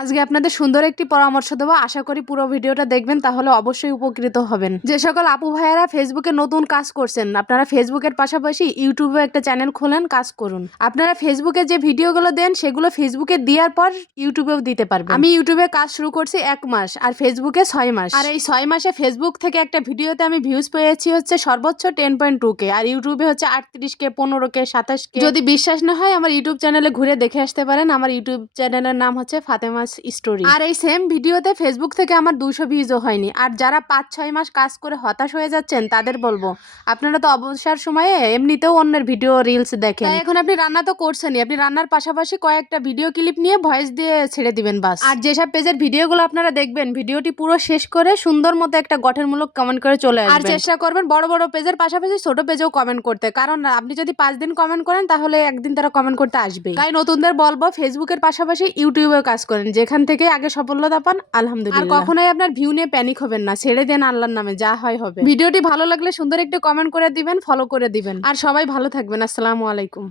আজকে আপনাদের সুন্দর একটি পরামর্শ দেবো। আশা করি পুরো ভিডিওটা দেখবেন, তাহলে অবশ্যই উপকৃত হবেন। যে সকল আপু ভাইয়ারা ফেসবুকে নতুন কাজ করছেন, আপনারা ফেসবুকের পাশাপাশি ইউটিউবে একটা চ্যানেল খোলেন, কাজ করুন। আপনারা ফেসবুকে যে ভিডিওগুলো দেন সেগুলো ফেসবুকে দেওয়ার পর ইউটিউবেও দিতে পারবেন। আমি ইউটিউবে কাজ শুরু করছি 1 মাস আর ফেসবুকে 6 মাস। আর এই 6 মাসে ফেসবুক থেকে একটা ভিডিওতে আমি ভিউজ পেয়েছি হচ্ছে সর্বোচ্চ 10.2K, আর ইউটিউবে হচ্ছে 38K, 15K, 27K। যদি বিশ্বাস না হয় আমার ইউটিউব চ্যানেলে ঘুরে দেখে আসতে পারেন। আমার ইউটিউব চ্যানেলের নাম হচ্ছে ফাতেমা স্টোরি। আর এই সেম ভিডিওতে ফেসবুক থেকে আমার 200 ভিউজও হয়নি। আর যারা 5-6 মাস কাজ করে হতাশ হয়ে যাচ্ছেন তাদের বলবো, আপনারা তো অবসর সময়ে এমনিতেও অন্যের ভিডিও রিলস দেখেন। তাই এখন আপনি রান্না তো করছেনই, আপনি রান্নার পাশাপাশি কয়েকটা ভিডিও ক্লিপ নিয়ে ভয়েস দিয়ে ছেড়ে দিবেন বাস। আর যেসব পেজের ভিডিওগুলো আপনারা দেখবেন, ভিডিওটি পুরো শেষ করে সুন্দর মতো একটা গঠনমূলক কমেন্ট করে চলে আসবেন। আর চেষ্টা করবেন বড় বড় পেজের পাশাপাশি ছোট পেজেও কমেন্ট করতে, কারণ আপনি যদি 5 দিন কমেন্ট করেন তাহলে একদিন তারা কমেন্ট করতে আসবে। তাই নতুনদের বলবো ফেসবুকের পাশাপাশি ইউটিউবেও কাজ করেন, যেখান থেকে আগে সফলতা পান আলহামদুলিল্লাহ। আর কখনোই আপনার ভিউ নিয়ে প্যানিক হবেন না, ছেড়ে দেন আল্লাহর নামে, যা হয় হবে। ভিডিওটি ভালো লাগলে সুন্দর একটু কমেন্ট করে দিবেন, ফলো করে দিবেন। আর সবাই ভালো থাকবেন। আসসালামু আলাইকুম।